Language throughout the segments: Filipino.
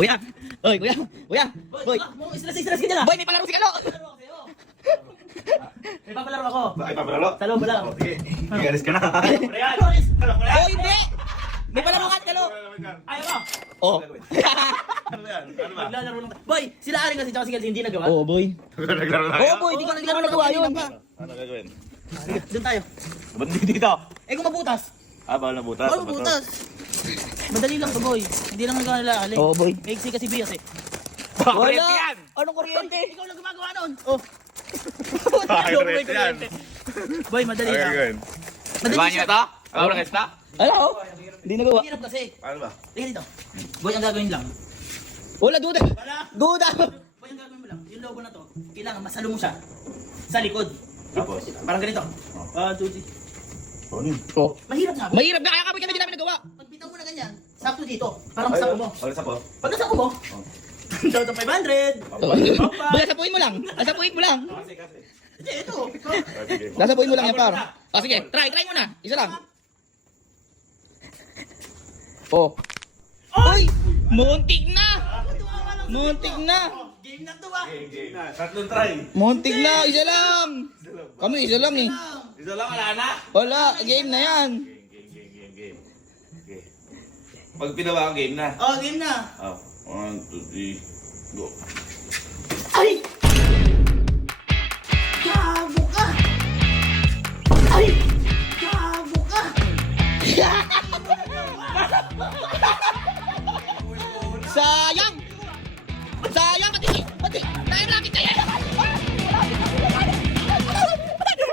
Kuya! Oy, kuya! Kuya! Boy! Stress ka dyan ah. Boy, may palaro si Kalo! May papalaro ako. Bakit papalaro? Sa loob lang. Sige. Sige, alis ka na. Oh, hindi! May palaro ka, Kalo! Ayaw mo. Oh. Ano yan? Ano ba? Maglalaro lang. Boy, sila Aring kasi tsaka si Kelsey hindi nagawa. Oh, boy. Naglaro na Oh, kayo? boy, di ka naglaro nagawa yun. Ano gagawin? Doon tayo. Ba't di dito? Eh kung mabutas. Bawal na butas. Bawal mabutas. Madali lang to boy. Hindi lang nagawa nila Ali. Oh, boy. May kasi Bias eh. Wala! Anong kuryente? Ikaw lang gumagawa noon. Oh. Ay, Yung kuryente yan. Boy, madali Ano lang. gagawin? Madali siya. ito? Ano na kesta? Ala, oh. Hindi nagawa. Hirap kasi. Paano ba? Tingnan dito. Boy, ang gagawin lang. Wala, duda. Wala. Duda. Boy, ang gagawin mo lang. Yung logo na to, kailangan masalo mo siya. Sa likod. Tapos? Parang ganito. 1, 2, 3. Ano yun? Oh. Mahirap nga. Mahirap na, kaya kami hindi namin nagawa. Pag bitaw mo na ganyan, sakto dito. Parang masako mo. Ano sa po? Pag nasako mo, daw to 500. Boy, asapuin mo lang. Asapuin mo lang. Kasi. Hindi, ito. Sige. Sasapuin mo lang yan, par. Oh, sige. Try mo na. Isa lang. Oh. Oy! Muntik na! Muntik na! Game na to ah. Game na. Tatlong try. Muntik na! Isa lang! Kami, isa lang eh. Isa lang, wala na. Wala, game na yan. Game. Okay. Pag pinawa ang game na. Oh, game na. Oh. 1, 2, 3, go. Ay! Gago ka! Ay! Gago ka! Sayang! Sayang! Pati! Tayo lapit na yan!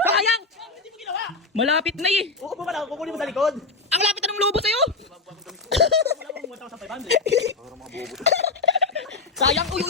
Sayang! Hindi mo ginawa. Malapit na eh! Oo pa pala, kukunin mo sa likod. Ang lapit na ng lobo sa'yo! Wala akong pumunta sa 500. Sayang! Uy!